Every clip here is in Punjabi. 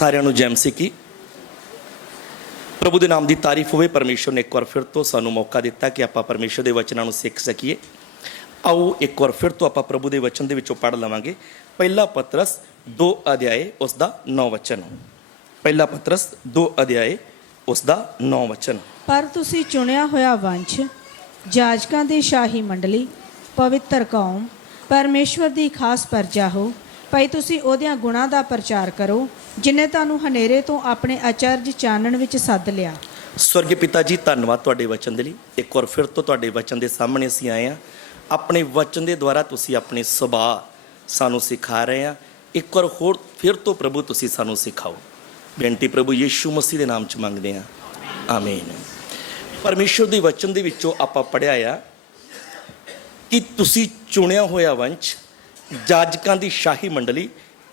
ਸਾਰਿਆਂ ਨੂੰ ਜੈਮ ਸਿੱਕੀ ਪ੍ਰਭੂ ਦੇ ਨਾਮ ਦੀ ਤਾਰੀਫ ਹੋਵੇ ਪਰਮੇਸ਼ਵਰ ਨੇ ਇੱਕ ਵਾਰ ਫਿਰ ਤੋਂ ਸਾਨੂੰ ਮੌਕਾ ਦਿੱਤਾ ਕਿ ਆਪਾਂ ਪਰਮੇਸ਼ਵਰ ਦੇ ਵਚਨਾਂ ਨੂੰ ਸਿੱਖ ਸਕੀਏ। ਆਓ ਇੱਕ ਵਾਰ ਫਿਰ ਤੋਂ ਆਪਾਂ ਪ੍ਰਭੂ ਦੇ ਵਚਨ ਦੇ ਵਿੱਚੋਂ ਪੜ੍ਹ ਲਵਾਂਗੇ। ਪਹਿਲਾ ਪਤਰਸ 2 ਅਧਿਆਏ, ਉਸ ਦਾ 9 ਵਚਨ। ਪਹਿਲਾ ਪਤਰਸ 2 ਅਧਿਆਏ, ਉਸ ਦਾ 9 ਵਚਨ। ਪਰ ਤੁਸੀਂ ਚੁਣਿਆ ਹੋਇਆ ਵੰਸ਼, ਜਾਜਕਾਂ ਦੀ ਸ਼ਾਹੀ ਮੰਡਲੀ, ਪਵਿੱਤਰ ਕੌਮ ਪਰਮੇਸ਼ਵਰ ਦੀ ਖਾਸ ਪਰਜਾ ਹੋ, ਭਾਈ ਤੁਸੀਂ ਉਹਦਿਆਂ ਗੁਣਾਂ ਦਾ ਪ੍ਰਚਾਰ ਕਰੋ ਜਿਨੇ ਤੁਹਾਨੂੰ ਹਨੇਰੇ ਤੋਂ ਆਪਣੇ ਅਚਰਜ ਚਾਨਣ ਵਿੱਚ ਸੱਦ ਲਿਆ। ਸਵਰਗੀ ਪਿਤਾ ਜੀ ਧੰਨਵਾਦ ਤੁਹਾਡੇ ਵਚਨ ਦੇ ਲਈ। ਇੱਕ ਵਾਰ ਫਿਰ ਤੋਂ ਤੁਹਾਡੇ ਵਚਨ ਦੇ ਸਾਹਮਣੇ ਅਸੀਂ ਆਏ ਹਾਂ। ਆਪਣੇ ਵਚਨ ਦੇ ਦੁਆਰਾ ਤੁਸੀਂ ਆਪਣੇ ਸੁਭਾਅ ਸਾਨੂੰ ਸਿਖਾ ਰਹੇ ਆ ਇੱਕ ਵਾਰ ਹੋਰ ਫਿਰ ਤੋਂ ਪ੍ਰਭੂ ਤੁਸੀਂ ਸਾਨੂੰ ਸਿਖਾਓ। ਬੇਨਤੀ ਪ੍ਰਭੂ ਯੀਸ਼ੂ ਮਸੀਹ ਦੇ ਨਾਮ 'ਚ ਮੰਗਦੇ ਹਾਂ। ਆਮੀਨ। ਪਰਮੇਸ਼ਵਰ ਦੇ ਵਚਨ ਦੇ ਵਿੱਚੋਂ ਆਪਾਂ ਪੜਿਆ ਆ ਕਿ ਤੁਸੀਂ ਚੁਣਿਆ ਹੋਇਆ ਵੰਸ਼ ਜਾਜਕਾਂ ਦੀ ਸ਼ਾਹੀ ਮੰਡਲੀ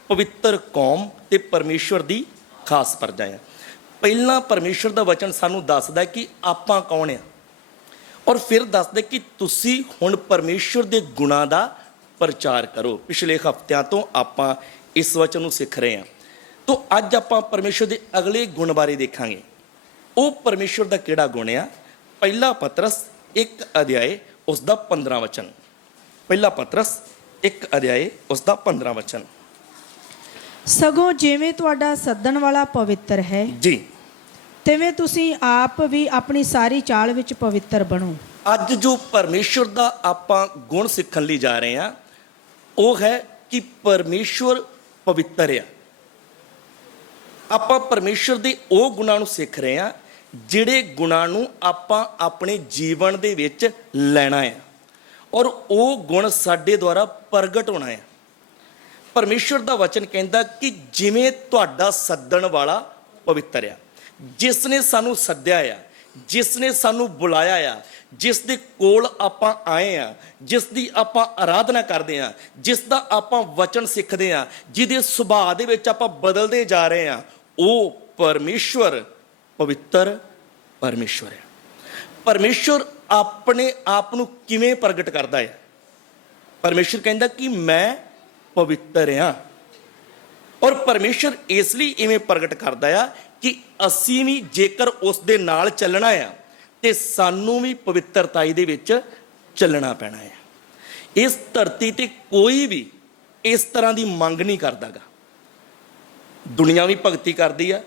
ਪਵਿੱਤਰ ਕੌਮ ਤੇ ਪਰਮੇਸ਼ਵਰ ਦੀ ਖਾਸ ਪਰਜਾ ਹੈ। ਪਹਿਲਾਂ ਪਰਮੇਸ਼ਵਰ ਦਾ ਵਚਨ ਸਾਨੂੰ ਦੱਸਦਾ ਕਿ ਆਪਾਂ ਕੌਣ ਆ? ਔਰ ਫਿਰ ਦੱਸਦਾ ਕਿ ਤੁਸੀਂ ਹੁਣ ਪਰਮੇਸ਼ਵਰ ਦੇ ਗੁਣਾਂ ਦਾ ਪ੍ਰਚਾਰ ਕਰੋ। ਪਿਛਲੇ ਹਫ਼ਤਿਆਂ ਤੋਂ ਆਪਾਂ ਇਸ ਵਚਨ ਨੂੰ ਸਿੱਖ ਰਹੇ ਹਾਂ। ਤੋਂ ਅੱਜ ਆਪਾਂ ਪਰਮੇਸ਼ਵਰ ਦੇ ਅਗਲੇ ਗੁਣ ਬਾਰੇ ਦੇਖਾਂਗੇ। ਉਹ ਪਰਮੇਸ਼ਵਰ ਦਾ ਕਿਹੜਾ ਗੁਣ ਆ? ਪਹਿਲਾ ਪਤਰਸ ਇੱਕ ਅਧਿਆਏ, ਉਸ ਦਾ 15 ਵਚਨ। ਪਹਿਲਾ ਪਤਰਸ ਇੱਕ ਅਧਿਆਏ, ਉਸ ਦਾ 15 ਵਚਨ। ਸਗੋਂ ਜਿਵੇਂ ਤੁਹਾਡਾ ਸੱਦਣ ਵਾਲਾ ਪਵਿੱਤਰ ਹੈ ਜੀ। ਤਿਵੇਂ ਤੁਸੀਂ ਆਪ ਵੀ ਆਪਣੀ ਸਾਰੀ ਚਾਲ ਵਿੱਚ ਪਵਿੱਤਰ ਬਣੋ। ਅੱਜ ਜੋ ਪਰਮੇਸ਼ਵਰ ਦਾ ਆਪਾਂ ਗੁਣ ਸਿੱਖਣ ਲਈ ਜਾ ਰਹੇ ਹਾਂ ਉਹ ਹੈ ਕਿ ਪਰਮੇਸ਼ਵਰ ਪਵਿੱਤਰ ਆ। ਆਪਾਂ ਪਰਮੇਸ਼ਵਰ ਦੇ ਉਹ ਗੁਣਾਂ ਨੂੰ ਸਿੱਖ ਰਹੇ ਹਾਂ ਜਿਹੜੇ ਗੁਣਾਂ ਨੂੰ ਆਪਾਂ ਆਪਣੇ ਜੀਵਨ ਦੇ ਵਿੱਚ ਲੈਣਾ ਹੈ ਔਰ ਉਹ ਗੁਣ ਸਾਡੇ ਦੁਆਰਾ ਪ੍ਰਗਟ ਹੋਣਾ ਹੈ ਪਰਮੇਸ਼ਵਰ ਦਾ ਵਚਨ ਕਹਿੰਦਾ ਕਿ ਜਿਵੇਂ ਤੁਹਾਡਾ ਸੱਦਣ ਵਾਲਾ ਪਵਿੱਤਰ ਆ, ਜਿਸ ਨੇ ਸਾਨੂੰ ਸੱਦਿਆ ਆ, ਜਿਸ ਨੇ ਸਾਨੂੰ ਬੁਲਾਇਆ ਆ, ਜਿਸ ਦੇ ਕੋਲ ਆਪਾਂ ਆਏ ਆ, ਜਿਸ ਦੀ ਆਪਾਂ ਆਰਾਧਨਾ ਕਰਦੇ ਆ, ਜਿਸ ਦਾ ਆਪਾਂ ਵਚਨ ਸਿੱਖਦੇ ਆ, ਜਿਹਦੇ ਸੁਭਾਅ ਦੇ ਵਿੱਚ ਆਪਾਂ ਬਦਲਦੇ ਜਾ ਰਹੇ ਆ, ਉਹ ਪਰਮੇਸ਼ਵਰ ਪਵਿੱਤਰ ਪਰਮੇਸ਼ਵਰ ਹੈ ਪਰਮੇਸ਼ਵਰ ਆਪਣੇ ਆਪ ਨੂੰ ਕਿਵੇਂ ਪ੍ਰਗਟ ਕਰਦਾ ਹੈ ਪਰਮੇਸ਼ਰ ਕਹਿੰਦਾ ਕਿ ਮੈਂ ਪਵਿੱਤਰ ਹਾਂ ਔਰ ਪਰਮੇਸ਼ਰ ਇਸ ਲਈ ਇਵੇਂ ਪ੍ਰਗਟ ਕਰਦਾ ਆ ਕਿ ਅਸੀਂ ਵੀ ਜੇਕਰ ਉਸ ਦੇ ਨਾਲ ਚੱਲਣਾ ਆ, ਤੇ ਸਾਨੂੰ ਵੀ ਪਵਿੱਤਰਤਾਈ ਦੇ ਵਿੱਚ ਚੱਲਣਾ ਪੈਣਾ ਹੈ ਇਸ ਧਰਤੀ ਤੇ ਕੋਈ ਵੀ ਇਸ ਤਰ੍ਹਾਂ ਦੀ ਮੰਗ ਨਹੀਂ ਕਰਦਾਗਾ। ਦੁਨੀਆ ਵੀ ਭਗਤੀ ਕਰਦੀ ਆ,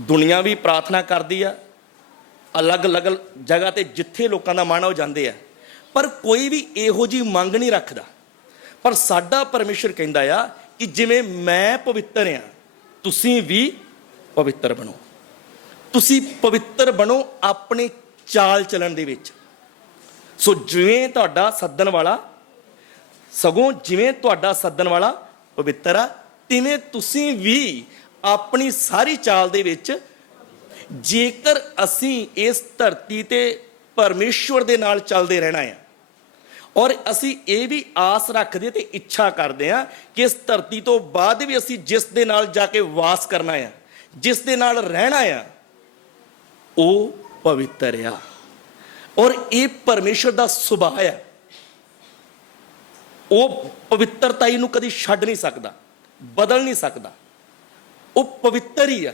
ਦੁਨੀਆ ਵੀ ਪ੍ਰਾਰਥਨਾ ਕਰਦੀ ਆ, ਅਲੱਗ-ਅਲੱਗ ਜਗ੍ਹਾ ਤੇ ਜਿੱਥੇ ਲੋਕਾਂ ਦਾ ਮਨ ਹੋ ਜਾਂਦੇ ਆ। ਪਰ ਕੋਈ ਵੀ ਇਹੋ ਜੀ ਮੰਗ ਨਹੀਂ ਰੱਖਦਾ। ਪਰ ਸਾਡਾ ਪਰਮੇਸ਼ਰ ਕਹਿੰਦਾ ਆ ਕਿ ਜਿਵੇਂ ਮੈਂ ਪਵਿੱਤਰ ਆ, ਤੁਸੀਂ ਵੀ ਪਵਿੱਤਰ ਬਣੋ। ਤੁਸੀਂ ਪਵਿੱਤਰ ਬਣੋ ਆਪਣੇ ਚਾਲ ਚੱਲਣ ਦੇ ਵਿੱਚ। ਸੋ ਜਿਵੇਂ ਤੁਹਾਡਾ ਸੱਦਣ ਵਾਲਾ, ਸਗੋਂ ਜਿਵੇਂ ਤੁਹਾਡਾ ਸੱਦਣ ਵਾਲਾ ਪਵਿੱਤਰ ਆ, ਤਿਵੇਂ ਤੁਸੀਂ ਵੀ ਆਪਣੀ ਸਾਰੀ ਚਾਲ ਦੇ ਵਿੱਚ ਜੇਕਰ ਅਸੀਂ ਇਸ ਧਰਤੀ ਤੇ ਪਰਮੇਸ਼ਵਰ ਦੇ ਨਾਲ ਚੱਲਦੇ ਰਹਿਣਾ ਹੈ ਔਰ ਅਸੀਂ ਇਹ ਵੀ ਆਸ ਰੱਖਦੇ ਤੇ ਇੱਛਾ ਕਰਦੇ ਆ ਕਿ ਇਸ ਧਰਤੀ ਤੋਂ ਬਾਅਦ ਵੀ ਅਸੀਂ ਜਿਸ ਦੇ ਨਾਲ ਜਾ ਕੇ ਵਾਸ ਕਰਨਾ ਆ, ਜਿਸ ਦੇ ਨਾਲ ਰਹਿਣਾ ਆ, ਉਹ ਪਵਿੱਤਰ ਆ। ਔਰ ਇਹ ਪਰਮੇਸ਼ਵਰ ਦਾ ਸੁਭਾਅ ਆ। ਉਹ ਪਵਿੱਤਰਤਾ ਨੂੰ ਕਦੀ ਛੱਡ ਨਹੀਂ ਸਕਦਾ, ਬਦਲ ਨਹੀਂ ਸਕਦਾ। ਉਹ ਪਵਿੱਤਰ ਹੀ ਆ।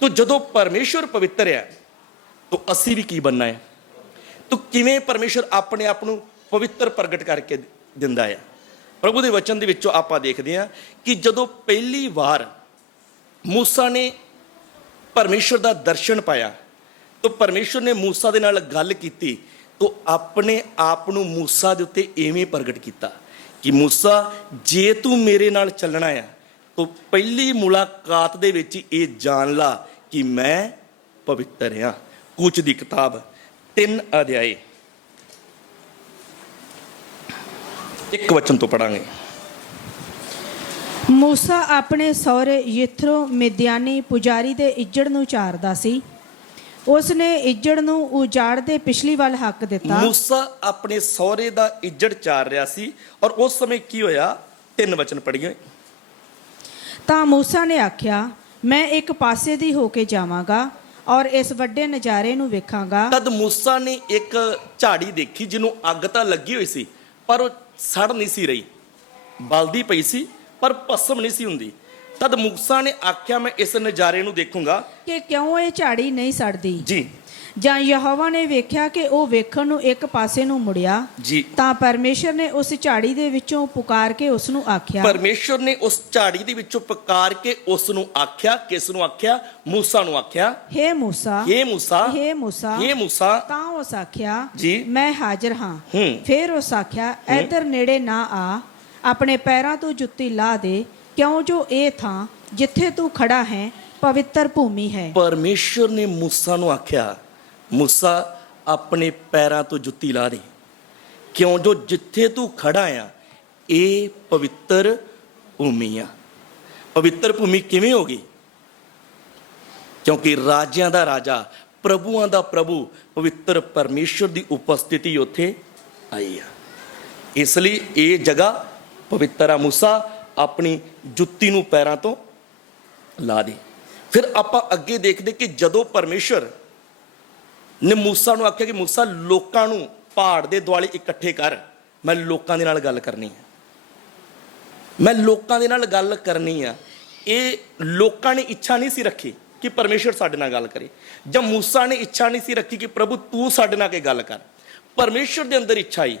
ਤੋ ਜਦੋਂ ਪਰਮੇਸ਼ਵਰ ਪਵਿੱਤਰ ਆ, ਤੋ ਅਸੀਂ ਵੀ ਕੀ ਬੰਨਾ ਹੈ ਤੋ ਕਿਵੇਂ ਪਰਮੇਸ਼ਵਰ ਆਪਣੇ ਆਪ ਨੂੰ ਪਵਿੱਤਰ ਪ੍ਰਗਟ ਕਰਕੇ ਦਿੰਦਾ ਹੈ? ਪ੍ਰਭੂ ਦੇ ਵਚਨ ਦੇ ਵਿੱਚੋਂ ਆਪਾਂ ਦੇਖਦੇ ਹਾਂ ਕਿ ਜਦੋਂ ਪਹਿਲੀ ਵਾਰ ਮੂਸਾ ਨੇ ਪਰਮੇਸ਼ਵਰ ਦਾ ਦਰਸ਼ਨ ਪਾਇਆ, ਤੋ ਪਰਮੇਸ਼ਵਰ ਨੇ ਮੂਸਾ ਦੇ ਨਾਲ ਗੱਲ ਕੀਤੀ, ਤੋ ਆਪਣੇ ਆਪ ਨੂੰ ਮੂਸਾ ਦੇ ਉੱਤੇ ਐਵੇਂ ਪ੍ਰਗਟ ਕੀਤਾ ਕਿ ਮੂਸਾ, ਜੇ ਤੂੰ ਮੇਰੇ ਨਾਲ ਚੱਲਣਾ ਆ ਤੋ ਪਹਿਲੀ ਮੁਲਾਕਾਤ ਦੇ ਵਿੱਚ ਇਹ ਜਾਣ ਲਾ ਕਿ ਮੈਂ ਪਵਿੱਤਰ ਹਾਂ। ਕੂਚ ਦੀ ਕਿਤਾਬ ਤਿੰਨ ਅਧਿਆਏ। ਇੱਕ ਵਚਨ ਤੋਂ ਪੜਾਂਗੇ ਮੂਸਾ ਆਪਣੇ ਸਹੁਰੇ ਯਿਥਰੋ ਮਿਦਿਆਨੀ ਪੁਜਾਰੀ ਦੇ ਇੱਜੜ ਨੂੰ ਚਾਰਦਾ ਸੀ। ਉਸ ਨੇ ਇੱਜੜ ਨੂੰ ਉਜਾੜ ਦੇ ਪਿਛਲੀ ਵੱਲ ਹੱਕ ਦਿੱਤਾ। ਮੂਸਾ ਆਪਣੇ ਸਹੁਰੇ ਦਾ ਇੱਜੜ ਚਾਰ ਰਿਹਾ ਸੀ ਔਰ ਉਸ ਸਮੇਂ ਕੀ ਹੋਇਆ? ਤਿੰਨ ਵਚਨ ਪੜੀਏ ਤਾਂ ਮੂਸਾ ਨੇ ਆਖਿਆ ਮੈਂ ਇੱਕ ਪਾਸੇ ਦੀ ਹੋ ਕੇ ਜਾਵਾਂਗਾ ਔਰ ਇਸ ਵੱਡੇ ਨਜ਼ਾਰੇ ਨੂੰ ਵੇਖਾਂਗਾ। ਤਦ ਮੂਸਾ ਨੇ ਇੱਕ ਝਾੜੀ ਦੇਖੀ ਜਿਹਨੂੰ ਅੱਗ ਤਾਂ ਲੱਗੀ ਹੋਈ ਸੀ ਪਰ ਉਹ ਸੜ ਨਹੀਂ ਸੀ ਰਹੀ। ਬਲਦੀ ਪਈ ਸੀ ਪਰ ਭਸਮ ਨਹੀਂ ਸੀ ਹੁੰਦੀ। ਤਦ ਮੂਸਾ ਨੇ ਆਖਿਆ ਮੈਂ ਇਸ ਨਜ਼ਾਰੇ ਨੂੰ ਦੇਖੂੰਗਾ। ਕਿ ਕਿਉਂ ਇਹ ਝਾੜੀ ਨਹੀਂ ਸੜਦੀ? ਜੀ। ਜਾਂ ਯਹੋਵਾ ਨੇ ਵੇਖਿਆ ਕਿ ਉਹ ਵੇਖਣ ਨੂੰ ਇੱਕ ਪਾਸੇ ਨੂੰ ਮੁੜਿਆ ਜੀ। ਤਾਂ ਪਰਮੇਸ਼ਰ ਨੇ ਉਸ ਝਾੜੀ ਦੇ ਵਿੱਚੋਂ ਪੁਕਾਰ ਕੇ ਉਸ ਨੂੰ ਆਖਿਆ ਪਰਮੇਸ਼ਵਰ ਨੇ ਉਸ ਝਾੜੀ ਦੇ ਵਿੱਚੋਂ ਪੁਕਾਰ ਕੇ ਉਸ ਨੂੰ ਆਖਿਆ ਕਿਸ ਨੂੰ ਆਖਿਆ? ਮੂਸਾ ਨੂੰ ਆਖਿਆ। ਹੇ ਮੂਸਾ ਹੇ ਮੂਸਾ ਹੇ ਮੂਸਾ ਹੇ ਮੂਸਾ। ਤਾਂ ਉਸ ਆਖਿਆ ਜੀ। ਮੈਂ ਹਾਜ਼ਰ ਹਾਂ। ਹੂੰ। ਫਿਰ ਉਸ ਆਖਿਆ ਇੱਧਰ ਨੇੜੇ ਨਾ ਆ ਆਪਣੇ ਪੈਰਾਂ ਤੋਂ ਜੁੱਤੀ ਲਾ ਦੇ ਕਿਉਂ ਜੋ ਇਹ ਥਾਂ ਜਿੱਥੇ ਤੂੰ ਖੜਾ ਹੈ ਪਵਿੱਤਰ ਭੂਮੀ ਹੈ। ਪਰਮੇਸ਼ਵਰ ਨੇ ਮੂਸਾ ਨੂੰ ਆਖਿਆ ਮੂਸਾ ਆਪਣੇ ਪੈਰਾਂ ਤੋਂ ਜੁੱਤੀ ਲਾ ਦੇ। ਕਿਉਂ? ਜੋ ਜਿੱਥੇ ਤੂੰ ਖੜਾ ਆ, ਇਹ ਪਵਿੱਤਰ ਭੂਮੀ ਆ। ਪਵਿੱਤਰ ਭੂਮੀ ਕਿਵੇਂ ਹੋ ਗਈ? ਕਿਉਂਕਿ ਰਾਜਿਆਂ ਦਾ ਰਾਜਾ, ਪ੍ਰਭੂਆਂ ਦਾ ਪ੍ਰਭੂ, ਪਵਿੱਤਰ ਪਰਮੇਸ਼ਵਰ ਦੀ ਉਪਸਥਿਤੀ ਉੱਥੇ ਆਈ ਆ। ਇਸ ਲਈ ਇਹ ਜਗ੍ਹਾ ਪਵਿੱਤਰ ਆ। ਮੂਸਾ ਆਪਣੀ ਜੁੱਤੀ ਨੂੰ ਪੈਰਾਂ ਤੋਂ ਲਾ ਦੇ। ਫਿਰ ਆਪਾਂ ਅੱਗੇ ਦੇਖਦੇ ਕਿ ਜਦੋਂ ਪਰਮੇਸ਼ਵਰ ਨੇ ਮੂਸਾ ਨੂੰ ਆਖਿਆ ਕਿ ਮੂਸਾ, ਲੋਕਾਂ ਨੂੰ ਪਹਾੜ ਦੇ ਦੁਆਲੇ ਇਕੱਠੇ ਕਰ। ਮੈਂ ਲੋਕਾਂ ਦੇ ਨਾਲ ਗੱਲ ਕਰਨੀ ਹੈ। ਮੈਂ ਲੋਕਾਂ ਦੇ ਨਾਲ ਗੱਲ ਕਰਨੀ ਆ। ਇਹ ਲੋਕਾਂ ਨੇ ਇੱਛਾ ਨਹੀਂ ਸੀ ਰੱਖੀ ਕਿ ਪਰਮੇਸ਼ਵਰ ਸਾਡੇ ਨਾਲ ਗੱਲ ਕਰੇ। ਜਾਂ ਮੂਸਾ ਨੇ ਇੱਛਾ ਨਹੀਂ ਸੀ ਰੱਖੀ ਕਿ ਪ੍ਰਭੂ ਤੂੰ ਸਾਡੇ ਨਾਲ ਕੇ ਗੱਲ ਕਰ। ਪਰਮੇਸ਼ਵਰ ਦੇ ਅੰਦਰ ਇੱਛਾ ਆਈ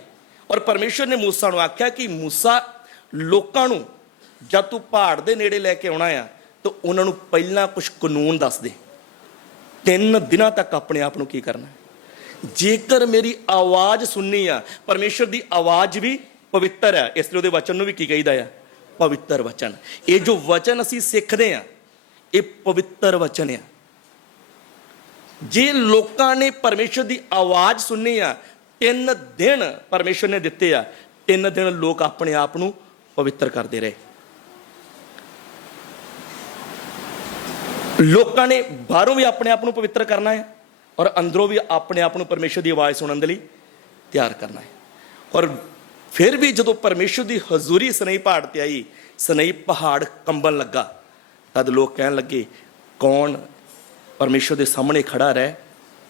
ਔਰ ਪਰਮੇਸ਼ਵਰ ਨੇ ਮੂਸਾ ਨੂੰ ਆਖਿਆ ਕਿ ਮੂਸਾ, ਲੋਕਾਂ ਨੂੰ ਜਦ ਤੂੰ ਪਹਾੜ ਦੇ ਨੇੜੇ ਲੈ ਕੇ ਆਉਣਾ ਆ, ਤਾਂ ਉਹਨਾਂ ਨੂੰ ਪਹਿਲਾਂ ਕੁਝ ਕਾਨੂੰਨ ਦੱਸ ਦੇ। ਤਿੰਨ ਦਿਨਾਂ ਤੱਕ ਆਪਣੇ ਆਪ ਨੂੰ ਕੀ ਕਰਨਾ ਜੇਕਰ ਮੇਰੀ ਆਵਾਜ਼ ਸੁਣਨੀ ਆ, ਪਰਮੇਸ਼ਰ ਦੀ ਆਵਾਜ਼ ਵੀ ਪਵਿੱਤਰ ਹੈ, ਇਸ ਲਈ ਉਹਦੇ ਵਚਨ ਨੂੰ ਵੀ ਕੀ ਕਹੀਦਾ ਆ? ਪਵਿੱਤਰ ਵਚਨ। ਇਹ ਜੋ ਵਚਨ ਅਸੀਂ ਸਿੱਖਦੇ ਆ, ਇਹ ਪਵਿੱਤਰ ਵਚਨ ਆ। ਜੇ ਲੋਕਾਂ ਨੇ ਪਰਮੇਸ਼ਰ ਦੀ ਆਵਾਜ਼ ਸੁਣਨੀ ਆ, ਤਿੰਨ ਦਿਨ ਪਰਮੇਸ਼ਰ ਨੇ ਦਿੱਤੇ ਆ, ਤਿੰਨ ਦਿਨ ਲੋਕ ਆਪਣੇ ਆਪ ਨੂੰ ਪਵਿੱਤਰ ਕਰਦੇ ਰਹੇ। ਲੋਕਾਂ ਨੇ ਬਾਹਰੋਂ ਵੀ ਆਪਣੇ ਆਪ ਨੂੰ ਪਵਿੱਤਰ ਕਰਨਾ ਹੈ ਔਰ ਅੰਦਰੋਂ ਵੀ ਆਪਣੇ ਆਪ ਨੂੰ ਪਰਮੇਸ਼ਰ ਦੀ ਆਵਾਜ਼ ਸੁਣਨ ਦੇ ਲਈ ਤਿਆਰ ਕਰਨਾ ਹੈ। ਔਰ ਫਿਰ ਵੀ ਜਦੋਂ ਪਰਮੇਸ਼ਰ ਦੀ ਹਜ਼ੂਰੀ ਸਨਈ ਪਹਾੜ ਤੇ ਆਈ ਸਨਈ ਪਹਾੜ ਕੰਬਣ ਲੱਗਾ, ਤਦ ਲੋਕ ਕਹਿਣ ਲੱਗੇ, ਕੌਣ ਪਰਮੇਸ਼ਰ ਦੇ ਸਾਹਮਣੇ ਖੜਾ ਰਹਿ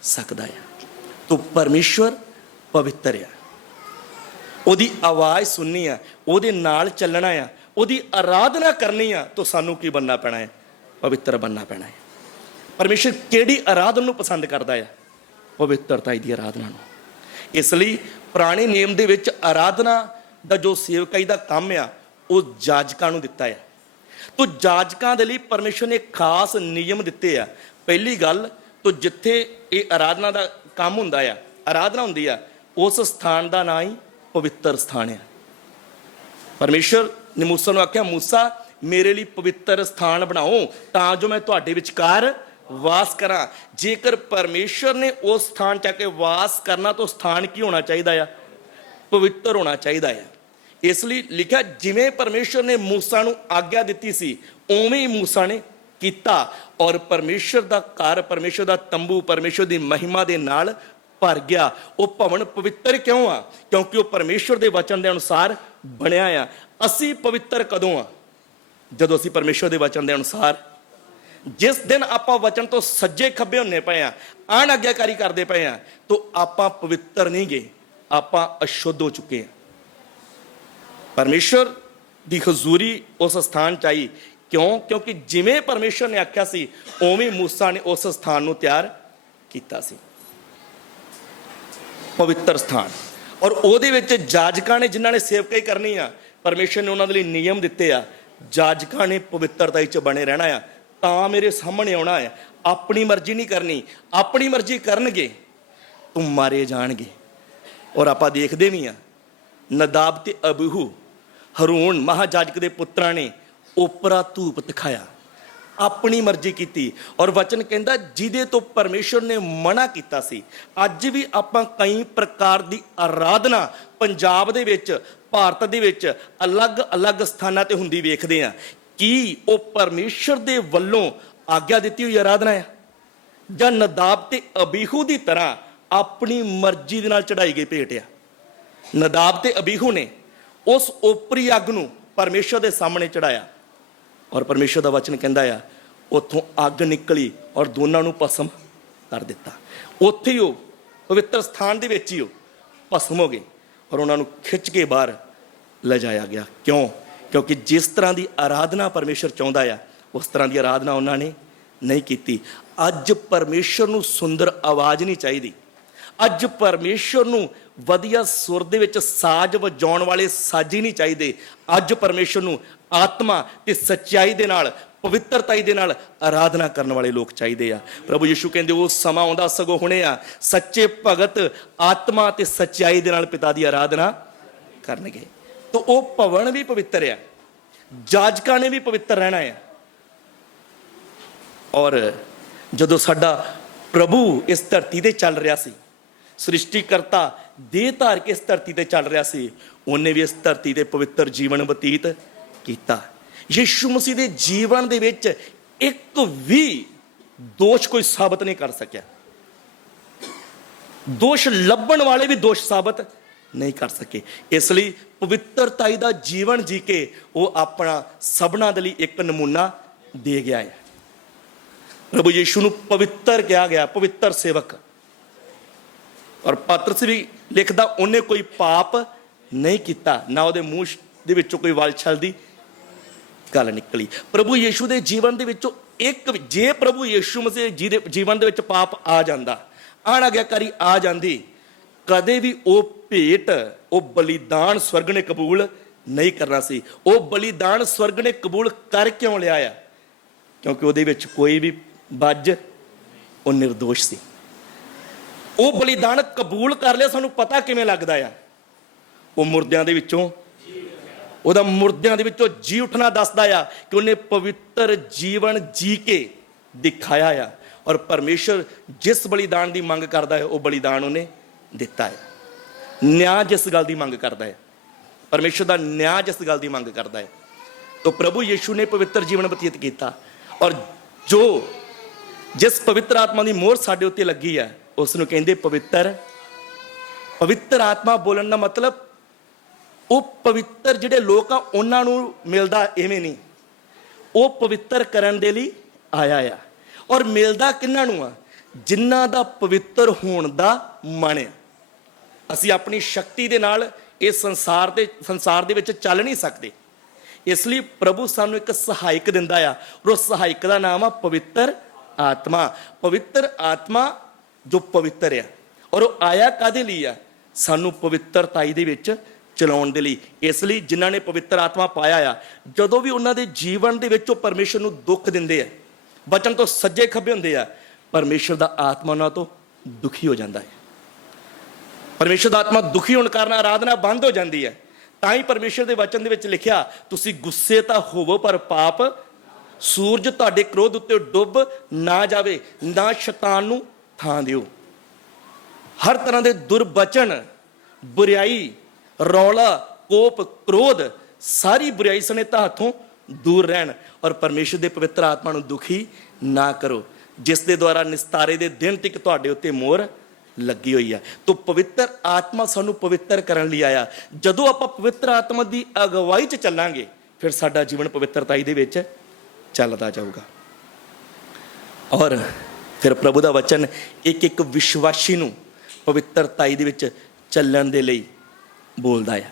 ਸਕਦਾ ਹੈ? ਤੋ ਪਰਮੇਸ਼ਰ ਪਵਿੱਤਰ ਹੈ ਉਹਦੀ ਆਵਾਜ਼ ਸੁਣਨੀ ਆ, ਉਹਦੇ ਨਾਲ ਚੱਲਣਾ ਆ, ਉਹਦੀ ਆਰਾਧਨਾ ਕਰਨੀ ਆ, ਤਾਂ ਸਾਨੂੰ ਕੀ ਬੰਨਣਾ ਪੈਣਾ ਹੈ? ਪਵਿੱਤਰ ਬੰਨਣਾ ਪੈਣਾ ਹੈ। ਪਰਮੇਸ਼ਰ ਕਿਹੜੀ ਆਰਾਧਨਾ ਨੂੰ ਪਸੰਦ ਕਰਦਾ ਹੈ? ਪਵਿੱਤਰਤਾ ਦੀ ਆਰਾਧਨਾ ਨੂੰ। ਇਸ ਲਈ ਪੁਰਾਣੇ ਨਿਯਮ ਦੇ ਵਿੱਚ ਆਰਾਧਨਾ ਦਾ ਜੋ ਸੇਵਕਾਈ ਦਾ ਕੰਮ ਆ, ਉਹ ਜਾਜਕਾਂ ਨੂੰ ਦਿੱਤਾ ਹੈ। ਤੋ ਜਾਜਕਾਂ ਦੇ ਲਈ ਪਰਮੇਸ਼ਰ ਨੇ ਖਾਸ ਨਿਯਮ ਦਿੱਤੇ ਆ। ਪਹਿਲੀ ਗੱਲ, ਤੋ ਜਿੱਥੇ ਇਹ ਆਰਾਧਨਾ ਦਾ ਕੰਮ ਹੁੰਦਾ ਆ, ਆਰਾਧਨਾ ਹੁੰਦੀ ਆ, ਉਸ ਸਥਾਨ ਦਾ ਨਾਂ ਹੀ ਪਵਿੱਤਰ ਸਥਾਨ ਆ। ਪਰਮੇਸ਼ਰ ਨੇ ਮੂਸਾ ਨੂੰ ਆਖਿਆ, ਮੂਸਾ ਮੇਰੇ ਲਈ ਪਵਿੱਤਰ ਸਥਾਨ ਬਣਾਓ ਤਾਂ ਜੋ ਮੈਂ ਤੁਹਾਡੇ ਵਿਚਕਾਰ ਵਾਸ ਕਰਾਂ। ਜੇਕਰ ਪਰਮੇਸ਼ਰ ਨੇ ਉਸ ਸਥਾਨ 'ਚ ਆ ਕੇ ਵਾਸ ਕਰਨਾ ਤਾਂ ਉਹ ਸਥਾਨ ਕੀ ਹੋਣਾ ਚਾਹੀਦਾ ਆ? ਪਵਿੱਤਰ ਹੋਣਾ ਚਾਹੀਦਾ ਆ। ਇਸ ਲਈ ਲਿਖਿਆ, ਜਿਵੇਂ ਪਰਮੇਸ਼ਰ ਨੇ ਮੂਸਾ ਨੂੰ ਆਗਿਆ ਦਿੱਤੀ ਸੀ, ਉਵੇਂ ਹੀ ਮੂਸਾ ਨੇ ਕੀਤਾ। ਔਰ ਪਰਮੇਸ਼ਰ ਦਾ ਘਰ ਪਰਮੇਸ਼ਰ ਦਾ ਤੰਬੂ ਪਰਮੇਸ਼ਰ ਦੀ ਮਹਿਮਾ ਦੇ ਨਾਲ ਭਰ ਗਿਆ। ਉਹ ਭਵਨ ਪਵਿੱਤਰ ਕਿਉਂ ਆ? ਕਿਉਂਕਿ ਉਹ ਪਰਮੇਸ਼ਰ ਦੇ ਵਚਨ ਦੇ ਅਨੁਸਾਰ ਬਣਿਆ ਆ। ਅਸੀਂ ਪਵਿੱਤਰ ਕਦੋਂ ਆ? ਜਦੋਂ ਅਸੀਂ ਪਰਮੇਸ਼ਰ ਦੇ ਵਚਨ ਦੇ ਅਨੁਸਾਰ ਜਿਸ ਦਿਨ ਆਪਾਂ ਵਚਨ ਤੋਂ ਸੱਜੇ ਖੱਬੇ ਹੁੰਨੇ ਪਏ ਆ ਅਣਆਗਿਆਕਾਰੀ ਕਰਦੇ ਪਏ ਆ, ਤਾਂ ਆਪਾਂ ਪਵਿੱਤਰ ਨਹੀਂ ਗਏ ਆਪਾਂ ਅਸ਼ੁੱਧ ਹੋ ਚੁੱਕੇ ਆ। ਪਰਮੇਸ਼ਰ ਦੀ ਹਜ਼ੂਰੀ ਉਸ ਸਥਾਨ ਚ ਆਈ। ਕਿਉਂ? ਕਿਉਂਕਿ ਜਿਵੇਂ ਪਰਮੇਸ਼ਰ ਨੇ ਆਖਿਆ ਸੀ, ਉਵੇਂ ਮੂਸਾ ਨੇ ਉਸ ਸਥਾਨ ਨੂੰ ਤਿਆਰ ਕੀਤਾ ਸੀ। ਪਵਿੱਤਰ ਸਥਾਨ। ਔਰ ਉਹਦੇ ਵਿੱਚ ਜਾਜਕਾਂ ਨੇ ਜਿਨ੍ਹਾਂ ਨੇ ਸੇਵਕਾਈ ਕਰਨੀ ਆ ਪਰਮੇਸ਼ਰ ਨੇ ਉਹਨਾਂ ਦੇ ਲਈ ਨਿਯਮ ਦਿੱਤੇ ਆ ਜਾਜਕਾਂ ਨੇ ਪਵਿੱਤਰਤਾ ਵਿੱਚ ਬਣੇ ਰਹਿਣਾ ਆ। ਤਾਂ ਮੇਰੇ ਸਾਹਮਣੇ ਆਉਣਾ ਆ। ਆਪਣੀ ਮਰਜ਼ੀ ਨਹੀਂ ਕਰਨੀ। ਆਪਣੀ ਮਰਜ਼ੀ ਕਰਨਗੇ। ਤੂੰ ਮਾਰੇ ਜਾਣਗੇ। ਔਰ ਆਪਾਂ ਦੇਖਦੇ ਵੀ ਆ। ਨਦਾਬ ਤੇ ਅਬੂਹੂ, ਹਰੂਨ ਮਹਾਜਾਜਕ ਦੇ ਪੁੱਤਰਾਂ ਨੇ ਓਪਰਾ ਧੂਪ ਦਿਖਾਇਆ ਆਪਣੀ ਮਰਜ਼ੀ ਕੀਤੀ। ਔਰ ਵਚਨ ਕਹਿੰਦਾ, ਜਿਹਦੇ ਤੋਂ ਪਰਮੇਸ਼ਰ ਨੇ ਮਨਾ ਕੀਤਾ ਸੀ। ਅੱਜ ਵੀ ਆਪਾਂ ਕਈ ਪ੍ਰਕਾਰ ਦੀ ਆਰਾਧਨਾ ਪੰਜਾਬ ਦੇ ਵਿੱਚ ਭਾਰਤ ਦੇ ਵਿੱਚ ਅਲੱਗ-ਅਲੱਗ ਸਥਾਨਾਂ ਤੇ ਹੁੰਦੀ ਵੇਖਦੇ ਆ ਕੀ ਉਹ ਪਰਮੇਸ਼ਰ ਦੇ ਵੱਲੋਂ ਆਗਿਆ ਦਿੱਤੀ ਹੋਈ ਆਰਾਧਨਾ ਹੈ? ਜਾਂ ਨਦਾਬ ਤੇ ਅਬੀਹੂ ਦੀ ਤਰ੍ਹਾਂ ਆਪਣੀ ਮਰਜ਼ੀ ਦੇ ਨਾਲ ਚੜਾਈ ਗਈ ਭੇਟ ਆ? ਨਦਾਬ ਤੇ ਅਬੀਹੂ ਨੇ ਉਸ ਓਪਰੀ ਅੱਗ ਨੂੰ ਪਰਮੇਸ਼ਰ ਦੇ ਸਾਹਮਣੇ ਚੜਾਇਆ ਔਰ ਪਰਮੇਸ਼ਰ ਦਾ ਵਚਨ ਕਹਿੰਦਾ ਆ, ਉੱਥੋਂ ਅੱਗ ਨਿਕਲੀ ਔਰ ਦੋਨਾਂ ਨੂੰ ਭਸਮ ਕਰ ਦਿੱਤਾ। ਉੱਥੇ ਹੀ ਉਹ ਪਵਿੱਤਰ ਸਥਾਨ ਦੇ ਵਿੱਚ ਹੀ ਉਹ ਭਸਮ ਹੋ ਗਏ। ਔਰ ਉਹਨਾਂ ਨੂੰ ਖਿੱਚ ਕੇ ਬਾਹਰ ਲਿਜਾਇਆ ਗਿਆ। ਕਿਉਂ? ਕਿਉਂਕਿ ਜਿਸ ਤਰ੍ਹਾਂ ਦੀ ਆਰਾਧਨਾ ਪਰਮੇਸ਼ਰ ਚਾਹੁੰਦਾ ਆ, ਉਸ ਤਰ੍ਹਾਂ ਦੀ ਆਰਾਧਨਾ ਉਹਨਾਂ ਨੇ ਨਹੀਂ ਕੀਤੀ। ਅੱਜ ਪਰਮੇਸ਼ਰ ਨੂੰ ਸੁੰਦਰ ਆਵਾਜ਼ ਨਹੀਂ ਚਾਹੀਦੀ। ਅੱਜ ਪਰਮੇਸ਼ਰ ਨੂੰ ਵਧੀਆ ਸੁਰ ਦੇ ਵਿੱਚ ਸਾਜ਼ ਵਜਾਉਣ ਵਾਲੇ ਸਾਜੀ ਨਹੀਂ ਚਾਹੀਦੇ। ਅੱਜ ਪਰਮੇਸ਼ਰ ਨੂੰ ਆਤਮਾ ਤੇ ਸੱਚਾਈ ਦੇ ਨਾਲ ਪਵਿੱਤਰਤਾਈ ਦੇ ਨਾਲ ਆਰਾਧਨਾ ਕਰਨ ਵਾਲੇ ਲੋਕ ਚਾਹੀਦੇ ਆ। ਪ੍ਰਭੂ ਯਿਸੂ ਕਹਿੰਦੇ, ਉਹ ਸਮਾਂ ਆਉਂਦਾ ਸਗੋਂ ਹੁਣੇ ਆ। ਸੱਚੇ ਭਗਤ ਆਤਮਾ ਤੇ ਸੱਚਾਈ ਦੇ ਨਾਲ ਪਿਤਾ ਦੀ ਆਰਾਧਨਾ ਕਰਨਗੇ। ਤਾਂ ਉਹ ਭਵਨ ਵੀ ਪਵਿੱਤਰ ਆ। ਜਾਜਕਾਂ ਨੇ ਵੀ ਪਵਿੱਤਰ ਰਹਿਣਾ ਆ। ਔਰ ਜਦੋਂ ਸਾਡਾ ਪ੍ਰਭੂ ਇਸ ਧਰਤੀ ਤੇ ਚੱਲ ਰਿਹਾ ਸੀ, ਸ੍ਰਿਸ਼ਟੀਕਰਤਾ ਦੇਹ ਧਾਰ ਕੇ ਇਸ ਧਰਤੀ ਤੇ ਚੱਲ ਰਿਹਾ ਸੀ, ਉਹਨੇ ਵੀ ਇਸ ਧਰਤੀ ਤੇ ਪਵਿੱਤਰ ਜੀਵਨ ਬਤੀਤ ਕੀਤਾ। ਯਿਸੂ ਮਸੀਹ ਦੇ ਜੀਵਨ ਦੇ ਵਿੱਚ ਇੱਕ ਵੀ ਦੋਸ਼ ਕੋਈ ਸਾਬਤ ਨਹੀਂ ਕਰ ਸਕਿਆ। ਦੋਸ਼ ਲੱਭਣ ਵਾਲੇ ਵੀ ਦੋਸ਼ ਸਾਬਤ ਨਹੀਂ ਕਰ ਸਕੇ। ਇਸ ਲਈ ਪਵਿੱਤਰਤਾਈ ਦਾ ਜੀਵਨ ਜੀ ਕੇ ਉਹ ਆਪਣਾ ਸਭਨਾ ਦੇ ਲਈ ਇੱਕ ਨਮੂਨਾ ਦੇ ਗਿਆ ਹੈ। ਪ੍ਰਭੂ ਯੀਸ਼ੂ ਨੂੰ ਪਵਿੱਤਰ ਕਿਹਾ ਗਿਆ, ਪਵਿੱਤਰ ਸੇਵਕ। ਔਰ ਪਾਤਰਸ ਵੀ ਲਿਖਦਾ, ਉਹਨੇ ਕੋਈ ਪਾਪ ਨਹੀਂ ਕੀਤਾ, ਨਾ ਉਹਦੇ ਮੂੰਹ ਦੇ ਵਿੱਚੋਂ ਕੋਈ ਵਲਛਲ ਦੀ ਗੱਲ ਨਿਕਲੀ। ਪ੍ਰਭੂ ਯੀਸ਼ੂ ਦੇ ਜੀਵਨ ਦੇ ਵਿੱਚੋਂ ਇੱਕ ਜੇ ਪ੍ਰਭੂ ਯੀਸ਼ੂ ਮਸੀਹ ਜੀ ਦੇ ਜੀਵਨ ਦੇ ਵਿੱਚ ਪਾਪ ਆ ਜਾਂਦਾ ਆਣਾਗਿਆਕਾਰੀ ਆ ਜਾਂਦੀ, ਕਦੇ ਵੀ ਉਹ ਭੇਟ, ਉਹ ਬਲੀਦਾਨ ਸਵਰਗ ਨੇ ਕਬੂਲ ਨਹੀਂ ਕਰਨਾ ਸੀ। ਉਹ ਬਲੀਦਾਨ ਸਵਰਗ ਨੇ ਕਬੂਲ ਕਰ ਕਿਉਂ ਲਿਆ ਆ? ਕਿਉਂਕਿ ਉਹਦੇ ਵਿੱਚ ਕੋਈ ਵੀ ਬੱਜ ਉਹ નિર્ਦੋਸ਼ ਸੀ। ਉਹ ਬਲੀਦਾਨ ਕਬੂਲ ਕਰ ਲਿਆ, ਸਾਨੂੰ ਪਤਾ ਕਿਵੇਂ ਲੱਗਦਾ ਆ? ਉਹ ਮੁਰਦਿਆਂ ਦੇ ਵਿੱਚੋਂ ਉਹਦਾ ਮੁਰਦਿਆਂ ਦੇ ਵਿੱਚੋਂ ਜੀ ਉੱਠਣਾ ਦੱਸਦਾ ਆ ਕਿ ਉਹਨੇ ਪਵਿੱਤਰ ਜੀਵਨ ਜੀ ਕੇ ਦਿਖਾਇਆ ਆ। ਔਰ ਪਰਮੇਸ਼ਰ ਜਿਸ ਬਲੀਦਾਨ ਦੀ ਮੰਗ ਕਰਦਾ ਹੈ, ਉਹ ਬਲੀਦਾਨ ਉਹਨੇ ਦਿੱਤਾ ਹੈ। ਨਿਆਂ ਜਿਸ ਗੱਲ ਦੀ ਮੰਗ ਕਰਦਾ ਹੈ, ਪਰਮੇਸ਼ਰ ਦਾ ਨਿਆਂ ਜਿਸ ਗੱਲ ਦੀ ਮੰਗ ਕਰਦਾ ਹੈ, ਤੋ ਪ੍ਰਭੂ ਯੀਸ਼ੂ ਨੇ ਪਵਿੱਤਰ ਜੀਵਨ ਬਤੀਤ ਕੀਤਾ। ਔਰ ਜੋ ਜਿਸ ਪਵਿੱਤਰ ਆਤਮਾ ਦੀ ਮੋਹਰ ਸਾਡੇ ਉੱਤੇ ਲੱਗੀ ਹੈ ਉਸ ਨੂੰ ਕਹਿੰਦੇ ਪਵਿੱਤਰ। ਪਵਿੱਤਰ ਆਤਮਾ ਬੋਲਣ ਦਾ ਮਤਲਬ ਉਹ ਪਵਿੱਤਰ ਜਿਹੜੇ ਲੋਕ ਆ, ਉਹਨਾਂ ਨੂੰ ਮਿਲਦਾ ਐਵੇਂ ਨਹੀਂ। ਉਹ ਪਵਿੱਤਰ ਕਰਨ ਦੇ ਲਈ ਆਇਆ ਆ। ਔਰ ਮਿਲਦਾ ਕਿੰਨਾਂ ਨੂੰ ਆ? ਜਿਨ੍ਹਾਂ ਦਾ ਪਵਿੱਤਰ ਹੋਣ ਦਾ ਮਨ ਆ। ਅਸੀਂ ਆਪਣੀ ਸ਼ਕਤੀ ਦੇ ਨਾਲ ਇਸ ਸੰਸਾਰ ਦੇ ਸੰਸਾਰ ਦੇ ਵਿੱਚ ਚੱਲ ਨਹੀਂ ਸਕਦੇ। ਇਸ ਲਈ ਪ੍ਰਭੂ ਸਾਨੂੰ ਇੱਕ ਸਹਾਇਕ ਦਿੰਦਾ ਆ। ਔਰ ਉਸ ਸਹਾਇਕ ਦਾ ਨਾਮ ਆ ਪਵਿੱਤਰ ਆਤਮਾ। ਪਵਿੱਤਰ ਆਤਮਾ ਜੋ ਪਵਿੱਤਰ ਆ। ਔਰ ਉਹ ਆਇਆ ਕਾਦੇ ਲਈ ਆ? ਸਾਨੂੰ ਪਵਿੱਤਰਤਾਈ ਦੇ ਵਿੱਚ ਚਲਾਉਣ ਦੇ ਲਈ। ਇਸ ਲਈ ਜਿਨ੍ਹਾਂ ਨੇ ਪਵਿੱਤਰ ਆਤਮਾ ਪਾਇਆ ਆ, ਜਦੋਂ ਵੀ ਉਹਨਾਂ ਦੇ ਜੀਵਨ ਦੇ ਵਿੱਚ ਉਹ ਪਰਮੇਸ਼ਰ ਨੂੰ ਦੁੱਖ ਦਿੰਦੇ ਆ, ਬਚਨ ਤੋਂ ਸੱਜੇ ਖੱਬੇ ਹੁੰਦੇ ਆ, ਪਰਮੇਸ਼ਰ ਦਾ ਆਤਮਾ ਉਹਨਾਂ ਤੋਂ ਦੁਖੀ ਹੋ ਜਾਂਦਾ ਹੈ। ਪਰਮੇਸ਼ਰ ਦਾ ਆਤਮਾ ਦੁਖੀ ਹੋਣ ਕਾਰਨ ਆਰਾਧਨਾ ਬੰਦ ਹੋ ਜਾਂਦੀ ਹੈ। ਤਾਂ ਹੀ ਪਰਮੇਸ਼ਰ ਦੇ ਵਚਨ ਦੇ ਵਿੱਚ ਲਿਖਿਆ, ਤੁਸੀਂ ਗੁੱਸੇ ਤਾਂ ਹੋਵੋ, ਪਰ ਪਾਪ ਸੂਰਜ ਤੁਹਾਡੇ ਕ੍ਰੋਧ ਉੱਤੇ ਡੁੱਬ ਨਾ ਜਾਵੇ, ਨਾ ਸ਼ੈਤਾਨ ਨੂੰ ਥਾਂ ਦਿਓ। ਹਰ ਤਰ੍ਹਾਂ ਦੇ ਦੁਰਬਚਨ, ਬੁਰੀਾਈ ਰੌਲਾ, ਕੋਪ, ਕ੍ਰੋਧ, ਸਾਰੀ ਬੁਰਾਈ ਸਨੇਤਾ ਹੱਥੋਂ ਦੂਰ ਰਹਿਣ ਔਰ ਪਰਮੇਸ਼ਰ ਦੇ ਪਵਿੱਤਰ ਆਤਮਾ ਨੂੰ ਦੁਖੀ ਨਾ ਕਰੋ, ਜਿਸ ਦੇ ਦੁਆਰਾ ਨਿਸਤਾਰੇ ਦੇ ਦਿਨ ਤੱਕ ਤੁਹਾਡੇ ਉੱਤੇ ਮੋਹਰ ਲੱਗੀ ਹੋਈ ਹੈ ਤੋ ਪਵਿੱਤਰ ਆਤਮਾ ਸਾਨੂੰ ਪਵਿੱਤਰ ਕਰਨ ਲਈ ਆਇਆ। ਜਦੋਂ ਆਪਾਂ ਪਵਿੱਤਰ ਆਤਮਾ ਦੀ ਅਗਵਾਈ 'ਚ ਚੱਲਾਂਗੇ, ਫਿਰ ਸਾਡਾ ਜੀਵਨ ਪਵਿੱਤਰਤਾਈ ਦੇ ਵਿੱਚ ਚੱਲਦਾ ਜਾਊਗਾ। ਔਰ ਫਿਰ ਪ੍ਰਭੂ ਦਾ ਵਚਨ ਇੱਕ ਇੱਕ ਵਿਸ਼ਵਾਸੀ ਨੂੰ ਪਵਿੱਤਰਤਾਈ ਦੇ ਵਿੱਚ ਚੱਲਣ ਦੇ ਲਈ ਬੋਲਦਾ ਆ।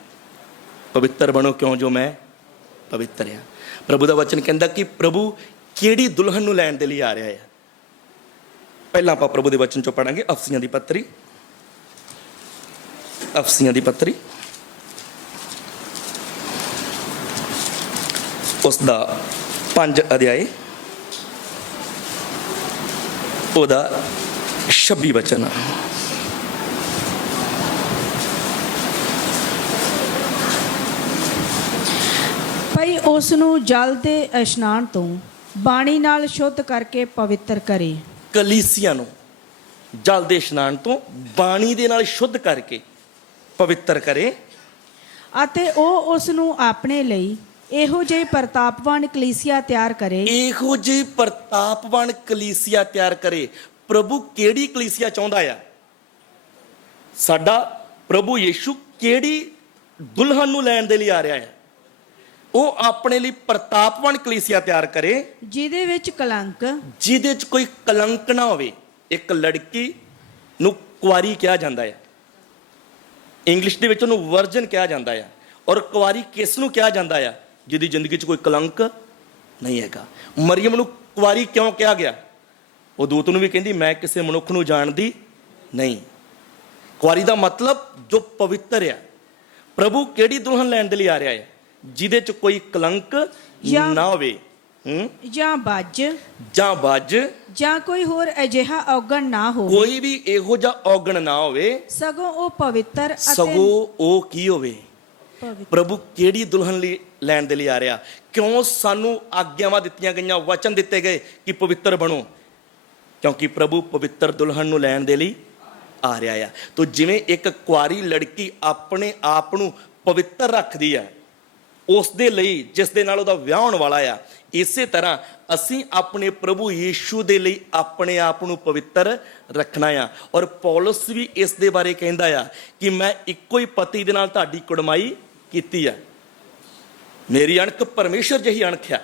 ਪਵਿੱਤਰ ਬਣੋ ਕਿਉਂ ਜੋ ਮੈਂ ਪਵਿੱਤਰ ਆ। ਪ੍ਰਭੂ ਦਾ ਵਚਨ ਕਹਿੰਦਾ ਕਿ ਪ੍ਰਭੂ ਕਿਹੜੀ ਦੁਲਹਨ ਨੂੰ ਲੈਣ ਦੇ ਲਈ ਆ ਰਿਹਾ ਹੈ ਪਹਿਲਾਂ ਆਪਾਂ ਪ੍ਰਭੂ ਦੇ ਵਚਨ ਚੋਂ ਪੜਾਂਗੇ, ਅਫਸੀਆਂ ਦੀ ਪੱਤਰੀ। ਅਫਸੀਆਂ ਦੀ ਪੱਤਰੀ। ਉਸ ਦਾ ਪੰਜ ਅਧਿਆਇ ਉਹਦਾ 26 ਵਚਨ। ਭਈ ਉਸ ਨੂੰ ਜਲ ਦੇ ਇਸ਼ਨਾਨ ਤੋਂ ਬਾਣੀ ਨਾਲ ਸ਼ੁੱਧ ਕਰਕੇ ਪਵਿੱਤਰ ਕਰੇ। ਕਲੀਸਿਆ ਨੂੰ ਜਲ ਦੇ ਇਸ਼ਨਾਨ ਤੋਂ ਬਾਣੀ ਦੇ ਨਾਲ ਸ਼ੁੱਧ ਕਰਕੇ ਪਵਿੱਤਰ ਕਰੇ। ਅਤੇ ਉਹ ਉਸ ਨੂੰ ਆਪਣੇ ਲਈ ਇਹੋ ਜਿਹੀ ਪ੍ਰਤਾਪਵਾਨ ਕਲੀਸਿਆ ਤਿਆਰ ਕਰੇ। ਇਹੋ ਜਿਹੀ ਪ੍ਰਤਾਪਵਾਨ ਕਲੀਸਿਆ ਤਿਆਰ ਕਰੇ। ਪ੍ਰਭੂ ਕਿਹੜੀ ਕਲੀਸਿਆ ਚਾਹੁੰਦਾ ਆ? ਸਾਡਾ ਪ੍ਰਭੂ ਯੀਸ਼ੂ ਕਿਹੜੀ ਦੁਲਹਨ ਨੂੰ ਲੈਣ ਦੇ ਲਈ ਆ ਰਿਹਾ ਹੈ ਉਹ ਆਪਣੇ ਲਈ ਪ੍ਰਤਾਪਵਾਨ ਕਲੀਸਿਆ ਤਿਆਰ ਕਰੇ ਜਿਹਦੇ ਵਿੱਚ ਕਲੰਕ। ਜਿਹਦੇ 'ਚ ਕੋਈ ਕਲੰਕ ਨਾ ਹੋਵੇ। ਇੱਕ ਲੜਕੀ ਨੂੰ ਕੁਆਰੀ ਕਿਹਾ ਜਾਂਦਾ ਹੈ ਇੰਗਲਿਸ਼ ਦੇ ਵਿੱਚ ਉਹਨੂੰ ਵਰਜਨ ਕਿਹਾ ਜਾਂਦਾ ਹੈ ਔਰ ਕੁਆਰੀ ਕਿਸ ਨੂੰ ਕਿਹਾ ਜਾਂਦਾ ਹੈ ਜਿਹਦੀ ਜ਼ਿੰਦਗੀ 'ਚ ਕੋਈ ਕਲੰਕ ਨਹੀਂ ਹੈਗਾ। ਮਰੀਮ ਨੂੰ ਕੁਆਰੀ ਕਿਉਂ ਕਿਹਾ ਗਿਆ? ਉਹ ਦੂਤ ਨੂੰ ਵੀ ਕਹਿੰਦੀ ਮੈਂ ਕਿਸੇ ਮਨੁੱਖ ਨੂੰ ਜਾਣਦੀ ਨਹੀਂ। ਕੁਆਰੀ ਦਾ ਮਤਲਬ ਜੋ ਪਵਿੱਤਰ ਆ। ਪ੍ਰਭੂ ਕਿਹੜੀ ਦੁਲਹਨ ਲੈਣ ਦੇ ਲਈ ਆ ਰਿਹਾ ਹੈ ਜਿਹਦੇ 'ਚ ਕੋਈ ਕਲੰਕ ਜਾਂ- ਨਾ ਹੋਵੇ। ਹੂੰ? ਜਾਂ ਬੱਜ ਜਾਂ ਵੱਜ ਜਾਂ ਕੋਈ ਹੋਰ ਅਜਿਹਾ ਔਗਣ ਨਾ ਹੋਵੇ। ਕੋਈ ਵੀ ਇਹੋ ਜਿਹਾ ਔਗਣ ਨਾ ਹੋਵੇ। ਸਗੋਂ ਉਹ ਪਵਿੱਤਰ ਅਤੇ ਸਗੋਂ ਉਹ ਕੀ ਹੋਵੇ? ਪਵਿੱਤਰ। ਪ੍ਰਭੂ ਕਿਹੜੀ ਦੁਲਹਨ ਲਈ ਲੈਣ ਦੇ ਲਈ ਆ ਰਿਹਾ? ਕਿਉਂ ਸਾਨੂੰ ਆਗਿਆਵਾਂ ਦਿੱਤੀਆਂ ਗਈਆਂ ਵਚਨ ਦਿੱਤੇ ਗਏ ਕਿ ਪਵਿੱਤਰ ਬਣੋ? ਕਿਉਂਕਿ ਪ੍ਰਭੂ ਪਵਿੱਤਰ ਦੁਲਹਨ ਨੂੰ ਲੈਣ ਦੇ ਲਈ ਆ ਰਿਹਾ ਆ। ਤੋ ਜਿਵੇਂ ਇੱਕ ਕੁਆਰੀ ਲੜਕੀ ਆਪਣੇ ਆਪ ਨੂੰ ਪਵਿੱਤਰ ਰੱਖਦੀ ਆ ਉਸ ਦੇ ਲਈ ਜਿਸ ਦੇ ਨਾਲ ਉਹਦਾ ਵਿਆਹ ਹੋਣ ਵਾਲਾ ਆ, ਇਸੇ ਤਰ੍ਹਾਂ ਅਸੀਂ ਆਪਣੇ ਪ੍ਰਭੂ ਯੀਸ਼ੂ ਦੇ ਲਈ ਆਪਣੇ ਆਪ ਨੂੰ ਪਵਿੱਤਰ ਰੱਖਣਾ ਆ। ਔਰ ਪੌਲਸ ਵੀ ਇਸ ਦੇ ਬਾਰੇ ਕਹਿੰਦਾ ਆ ਕਿ ਮੈਂ ਇੱਕੋ ਹੀ ਪਤੀ ਦੇ ਨਾਲ ਤੁਹਾਡੀ ਕੁੜਮਾਈ ਕੀਤੀ ਆ। ਮੇਰੀ ਅਣਖ ਪਰਮੇਸ਼ਰ ਜਿਹੀ ਅਣਖ ਆ।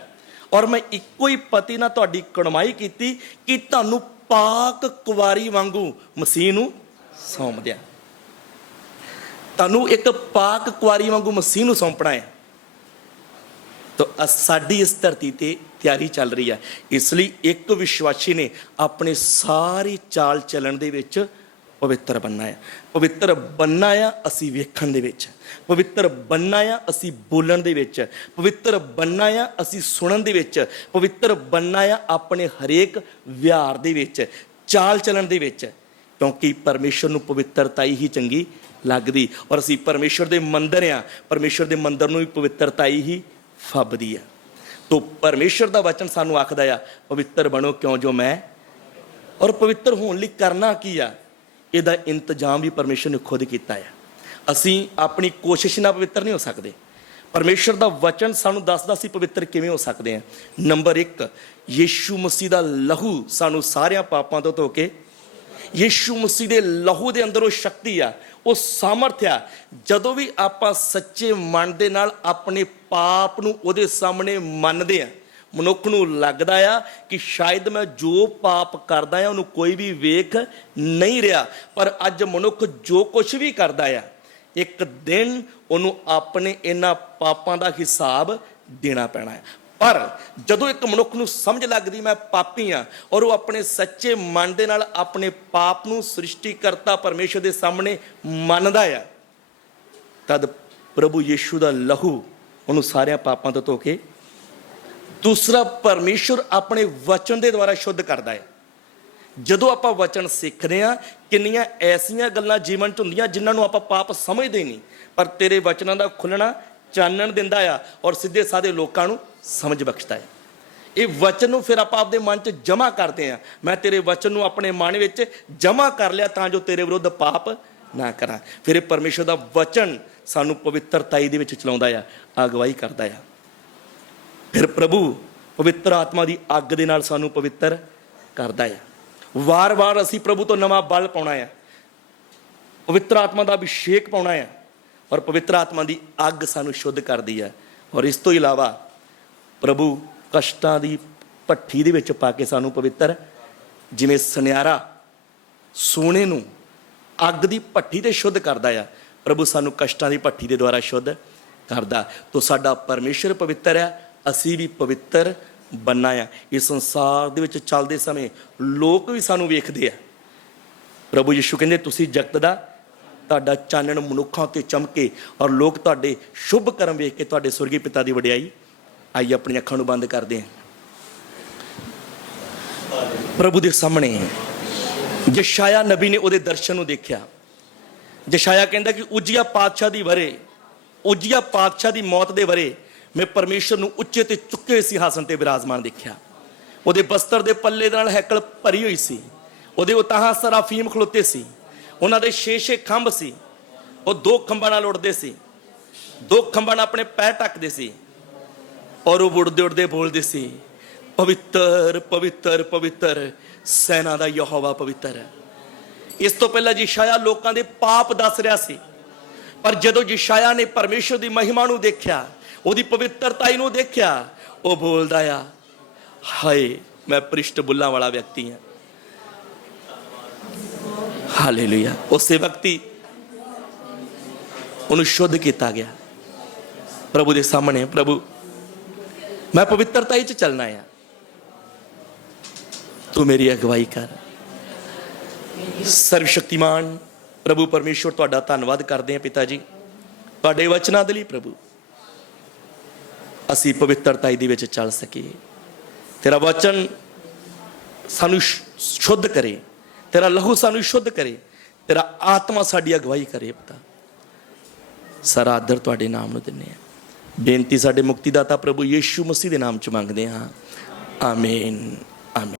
ਔਰ ਮੈਂ ਇੱਕੋ ਹੀ ਪਤੀ ਨਾਲ ਤੁਹਾਡੀ ਕੁੜਮਾਈ ਕੀਤੀ ਕਿ ਤੁਹਾਨੂੰ ਪਾਕ ਕੁਵਾਰੀ ਵਾਂਗੂ ਮਸੀਹ ਨੂੰ ਸੌਂਪ ਦਿਆਂ। ਤੁਹਾਨੂੰ ਇੱਕ ਪਾਕ ਕੁਵਾਰੀ ਵਾਂਗੂ ਮਸੀਹ ਨੂੰ ਸੌਂਪਣਾ ਹੈ ਤੋ ਅ- ਸਾਡੀ ਇਸ ਧਰਤੀ ਤੇ ਤਿਆਰੀ ਚੱਲ ਰਹੀ ਹੈ। ਇਸ ਲਈ ਇੱਕ ਵਿਸ਼ਵਾਸੀ ਨੇ ਆਪਣੇ ਸਾਰੀ ਚਾਲ ਚੱਲਣ ਦੇ ਵਿੱਚ ਪਵਿੱਤਰ ਬੰਨਾ ਆ ਪਵਿੱਤਰ ਬੰਨਾ ਆ, ਅਸੀਂ ਵੇਖਣ ਦੇ ਵਿੱਚ। ਪਵਿੱਤਰ ਬੰਨਾ ਆ, ਅਸੀਂ ਬੋਲਣ ਦੇ ਵਿੱਚ। ਪਵਿੱਤਰ ਬੰਨਾ ਆ, ਅਸੀਂ ਸੁਣਨ ਦੇ ਵਿੱਚ। ਪਵਿੱਤਰ ਬੰਨਾ ਆ, ਆਪਣੇ ਹਰੇਕ ਵਿਹਾਰ ਦੇ ਵਿੱਚ, ਚਾਲ ਚੱਲਣ ਦੇ ਵਿੱਚ। ਕਿਉਂਕਿ ਪਰਮੇਸ਼ਰ ਨੂੰ ਪਵਿੱਤਰਤਾ ਹੀ ਚੰਗੀ ਲੱਗਦੀ। ਔਰ ਅਸੀਂ ਪਰਮੇਸ਼ਰ ਦੇ ਮੰਦਰ ਆ। ਪਰਮੇਸ਼ਰ ਦੇ ਮੰਦਰ ਨੂੰ ਵੀ ਪਵਿੱਤਰਤਾ ਹੀ ਫੱਬਦੀ ਆ ਤੋ ਪਰਮੇਸ਼ਰ ਦਾ ਵਚਨ ਸਾਨੂੰ ਆਖਦਾ ਆ, ਪਵਿੱਤਰ ਬਣੋ ਕਿਉਂ ਜੋ ਮੈਂ? ਔਰ ਪਵਿੱਤਰ ਹੋਣ ਲਈ ਕਰਨਾ ਕੀ ਆ? ਇਹਦਾ ਇੰਤਜ਼ਾਮ ਵੀ ਪਰਮੇਸ਼ਰ ਨੇ ਖੁਦ ਕੀਤਾ ਆ। ਅਸੀਂ ਆਪਣੀ ਕੋਸ਼ਿਸ਼ ਨਾਲ ਪਵਿੱਤਰ ਨਹੀਂ ਹੋ ਸਕਦੇ। ਪਰਮੇਸ਼ਰ ਦਾ ਵਚਨ ਸਾਨੂੰ ਦੱਸਦਾ ਸੀ ਪਵਿੱਤਰ ਕਿਵੇਂ ਹੋ ਸਕਦੇ ਆ। ਨੰਬਰ 1 ਯੀਸ਼ੂ ਮਸੀਹ ਦਾ ਲਹੂ ਸਾਨੂੰ ਸਾਰਿਆਂ ਪਾਪਾਂ ਤੋਂ ਧੋ ਕੇ ਯਿਸੂ ਮਸੀਹ ਦੇ ਲਹੂ ਦੇ ਅੰਦਰ ਉਹ ਸ਼ਕਤੀ ਆ, ਉਹ ਸਾਮਰਥ ਆ। ਜਦੋਂ ਵੀ ਆਪਾਂ ਸੱਚੇ ਮਨ ਦੇ ਨਾਲ ਆਪਣੇ ਪਾਪ ਨੂੰ ਉਹਦੇ ਸਾਹਮਣੇ ਮੰਨਦੇ ਆ, ਮਨੁੱਖ ਨੂੰ ਲੱਗਦਾ ਆ ਕਿ ਸ਼ਾਇਦ ਮੈਂ ਜੋ ਪਾਪ ਕਰਦਾ ਆ, ਉਹਨੂੰ ਕੋਈ ਵੀ ਵੇਖ ਨਹੀਂ ਰਿਹਾ। ਪਰ ਅੱਜ ਮਨੁੱਖ ਜੋ ਕੁਝ ਵੀ ਕਰਦਾ ਆ, ਇੱਕ ਦਿਨ ਉਹਨੂੰ ਆਪਣੇ ਇਹਨਾਂ ਪਾਪਾਂ ਦਾ ਹਿਸਾਬ ਦੇਣਾ ਪੈਣਾ ਹੈ ਪਰ ਜਦੋਂ ਇੱਕ ਮਨੁੱਖ ਨੂੰ ਸਮਝ ਲੱਗਦੀ ਮੈਂ ਪਾਪੀ ਆ ਔਰ ਉਹ ਆਪਣੇ ਸੱਚੇ ਮਨ ਦੇ ਨਾਲ ਆਪਣੇ ਪਾਪ ਨੂੰ ਸ੍ਰਿਸ਼ਟੀਕਰਤਾ ਪਰਮੇਸ਼ਰ ਦੇ ਸਾਹਮਣੇ ਮੰਨਦਾ ਆ, ਤਦ ਪ੍ਰਭੂ ਯੀਸ਼ੂ ਦਾ ਲਹੂ ਉਹਨੂੰ ਸਾਰਿਆਂ ਪਾਪਾਂ ਤੋਂ ਧੋ ਕੇ ਦੂਸਰਾ ਪਰਮੇਸ਼ਰ ਆਪਣੇ ਵਚਨ ਦੇ ਦੁਆਰਾ ਸ਼ੁੱਧ ਕਰਦਾ ਹੈ। ਜਦੋਂ ਆਪਾਂ ਵਚਨ ਸਿੱਖਦੇ ਆ ਕਿੰਨੀਆਂ ਐਸੀਆਂ ਗੱਲਾਂ ਜੀਵਨ 'ਚ ਹੁੰਦੀਆਂ ਜਿਨ੍ਹਾਂ ਨੂੰ ਆਪਾਂ ਪਾਪ ਸਮਝਦੇ ਹੀ ਨਹੀਂ, ਪਰ ਤੇਰੇ ਵਚਨਾਂ ਦਾ ਖੁੱਲਣਾ ਚਾਨਣ ਦਿੰਦਾ ਆ ਔਰ ਸਿੱਧੇ ਸਾਦੇ ਲੋਕਾਂ ਨੂੰ ਸਮਝ ਬਖਸ਼ਦਾ ਹੈ। ਇਹ ਵਚਨ ਨੂੰ ਫਿਰ ਆਪਾਂ ਆਪਦੇ ਮਨ 'ਚ ਜਮ੍ਹਾਂ ਕਰਦੇ ਆ ਮੈਂ ਤੇਰੇ ਵਚਨ ਨੂੰ ਆਪਣੇ ਮਨ ਵਿੱਚ ਜਮ੍ਹਾਂ ਕਰ ਲਿਆ ਤਾਂ ਜੋ ਤੇਰੇ ਵਿਰੁੱਧ ਪਾਪ ਨਾ ਕਰਾਂ। ਫਿਰ ਇਹ ਪਰਮੇਸ਼ਰ ਦਾ ਵਚਨ ਸਾਨੂੰ ਪਵਿੱਤਰਤਾਈ ਦੇ ਵਿੱਚ ਚਲਾਉਂਦਾ ਆ, ਅਗਵਾਈ ਕਰਦਾ ਆ। ਫਿਰ ਪ੍ਰਭੂ ਪਵਿੱਤਰ ਆਤਮਾ ਦੀ ਅੱਗ ਦੇ ਨਾਲ ਸਾਨੂੰ ਪਵਿੱਤਰ ਕਰਦਾ ਆ। ਵਾਰ-ਵਾਰ ਅਸੀਂ ਪ੍ਰਭੂ ਤੋਂ ਨਵਾਂ ਬਲ ਪਾਉਣਾ ਆ। ਪਵਿੱਤਰ ਆਤਮਾ ਦਾ ਅਭਿਸ਼ੇਕ ਪਾਉਣਾ ਆ। ਔਰ ਪਵਿੱਤਰ ਆਤਮਾ ਦੀ ਅੱਗ ਸਾਨੂੰ ਸ਼ੁੱਧ ਕਰਦੀ ਹੈ। ਔਰ ਇਸ ਤੋਂ ਇਲਾਵਾ ਪ੍ਰਭੂ ਕਸ਼ਟਾਂ ਦੀ ਭੱਠੀ ਦੇ ਵਿੱਚ ਪਾ ਕੇ ਸਾਨੂੰ ਪਵਿੱਤਰ, ਜਿਵੇਂ ਸੁਨਿਆਰਾ ਸੋਨੇ ਨੂੰ ਅੱਗ ਦੀ ਭੱਠੀ ਤੇ ਸ਼ੁੱਧ ਕਰਦਾ ਆ, ਪ੍ਰਭੂ ਸਾਨੂੰ ਕਸ਼ਟਾਂ ਦੀ ਭੱਠੀ ਦੇ ਦੁਆਰਾ ਸ਼ੁੱਧ ਕਰਦਾ। ਤੋ ਸਾਡਾ ਪਰਮੇਸ਼ਰ ਪਵਿੱਤਰ ਆ, ਅਸੀਂ ਵੀ ਪਵਿੱਤਰ ਬੰਨਾ ਆ। ਇਸ ਸੰਸਾਰ ਦੇ ਵਿੱਚ ਚੱਲਦੇ ਸਮੇਂ ਲੋਕ ਵੀ ਸਾਨੂੰ ਵੇਖਦੇ ਆ। ਪ੍ਰਭੂ ਯਿਸੂ ਕਹਿੰਦੇ, ਤੁਸੀਂ ਜਗਤ ਦਾ ਤੁਹਾਡਾ ਚਾਨਣ ਮਨੁੱਖਾਂ ਤੇ ਚਮਕੇ ਔਰ ਲੋਕ ਤੁਹਾਡੇ ਸ਼ੁਭ ਕਰਮ ਵੇਖ ਕੇ ਤੁਹਾਡੇ ਸੁਰਗੀ ਪਿਤਾ ਦੀ ਵਡਿਆਈ ਆਈ ਆਪਣੀਆਂ ਅੱਖਾਂ ਨੂੰ ਬੰਦ ਕਰਦੇ ਆ। ਪ੍ਰਭੂ ਦੇ ਸਾਹਮਣੇ ਯਸ਼ਾਇਆ ਨਬੀ ਨੇ ਉਹਦੇ ਦਰਸ਼ਨ ਨੂੰ ਦੇਖਿਆ। ਯਸ਼ਾਇਆ ਕਹਿੰਦਾ ਕਿ ਉਜੀਆ ਪਾਤਸ਼ਾਹ ਦੀ ਵਰੇ, ਉਜੀਆ ਪਾਤਸ਼ਾਹ ਦੀ ਮੌਤ ਦੇ ਵਰੇ ਮੈਂ ਪਰਮੇਸ਼ਰ ਨੂੰ ਉੱਚੇ ਤੇ ਚੁੱਕੇ ਹੋਏ ਸਿੰਘਾਸਨ ਤੇ ਬਿਰਾਜਮਾਨ ਦੇਖਿਆ। ਉਹਦੇ ਬਸਤਰ ਦੇ ਪੱਲੇ ਦੇ ਨਾਲ ਹੈਕਲ ਭਰੀ ਹੋਈ ਸੀ। ਉਹਦੇ ਉਤਾਹਾਂ ਸਰਾਫੀਮ ਖਲੋਤੇ ਸੀ। ਉਹਨਾਂ ਦੇ ਛੇ-ਛੇ ਖੰਭ ਸੀ। ਉਹ ਦੋ ਖੰਭਾਂ ਨਾਲ ਉੱਡਦੇ ਸੀ। ਦੋ ਖੰਭਾਂ ਨਾਲ ਆਪਣੇ ਪੈਰ ਟੱਕਦੇ ਸੀ। ਔਰ ਉਹ ਉੱਡਦੇ ਉੱਡਦੇ ਬੋਲਦੇ ਸੀ, ਪਵਿੱਤਰ ਪਵਿੱਤਰ ਪਵਿੱਤਰ, ਸੈਨਾ ਦਾ ਯਹੋਵਾ ਪਵਿੱਤਰ ਹੈ। ਇਸ ਤੋਂ ਪਹਿਲਾਂ ਯਿਸ਼ਾਇਆ ਲੋਕਾਂ ਦੇ ਪਾਪ ਦੱਸ ਰਿਹਾ ਸੀ। ਪਰ ਜਦੋਂ ਯਿਸ਼ਾਇਆ ਨੇ ਪਰਮੇਸ਼ਰ ਦੀ ਮਹਿਮਾ ਨੂੰ ਦੇਖਿਆ, ਉਹਦੀ ਪਵਿੱਤਰਤਾ ਨੂੰ ਦੇਖਿਆ, ਉਹ ਬੋਲਦਾ ਆ, ਹਾਏ, ਮੈਂ ਪ੍ਰਿਸ਼ਟ ਬੁੱਲਾਂ ਵਾਲਾ ਵਿਅਕਤੀ ਹਾਂ। ਹਾਲੇਲੂਇਆ ਉਸੇ ਵਕਤੀ ਉਹਨੂੰ ਸ਼ੁੱਧ ਕੀਤਾ ਗਿਆ। ਪ੍ਰਭੂ ਦੇ ਸਾਹਮਣੇ, ਪ੍ਰਭੂ, ਮੈਂ ਪਵਿੱਤਰਤਾ ਹੀ ਚ ਚੱਲਣਾ ਆ। ਤੂੰ ਮੇਰੀ ਅਗਵਾਈ ਕਰ। ਸਰਵ ਸ਼ਕਤੀਮਾਨ ਪ੍ਰਭੂ ਪਰਮੇਸ਼ਵਰ, ਤੁਹਾਡਾ ਧੰਨਵਾਦ ਕਰਦੇ ਹਾਂ ਪਿਤਾ ਜੀ। ਤੁਹਾਡੇ ਵਚਨਾਂ ਦੇ ਲਈ ਪ੍ਰਭੂ, ਅਸੀਂ ਪਵਿੱਤਰਤਾ ਦੇ ਵਿੱਚ ਚੱਲ ਸਕੀਏ। ਤੇਰਾ ਵਚਨ ਸਾਨੂੰ ਸ਼ੁੱਧ ਕਰੇ। ਤੇਰਾ ਲਹੂ ਸਾਨੂੰ ਸ਼ੁੱਧ ਕਰੇ, ਤੇਰਾ ਆਤਮਾ ਸਾਡੀ ਅਗਵਾਈ ਕਰੇ ਪਿਤਾ। ਸਾਰਾ ਆਦਰ ਤੁਹਾਡੇ ਨਾਮ ਨੂੰ ਦਿੰਨੇ ਆ ਬੇਨਤੀ ਸਾਡੇ ਮੁਕਤੀਦਾਤਾ ਪ੍ਰਭੂ ਯੀਸ਼ੂ ਮਸੀਹ ਦੇ ਨਾਮ ਚ ਮੰਗਦੇ ਹਾਂ। ਆਮੀਨ।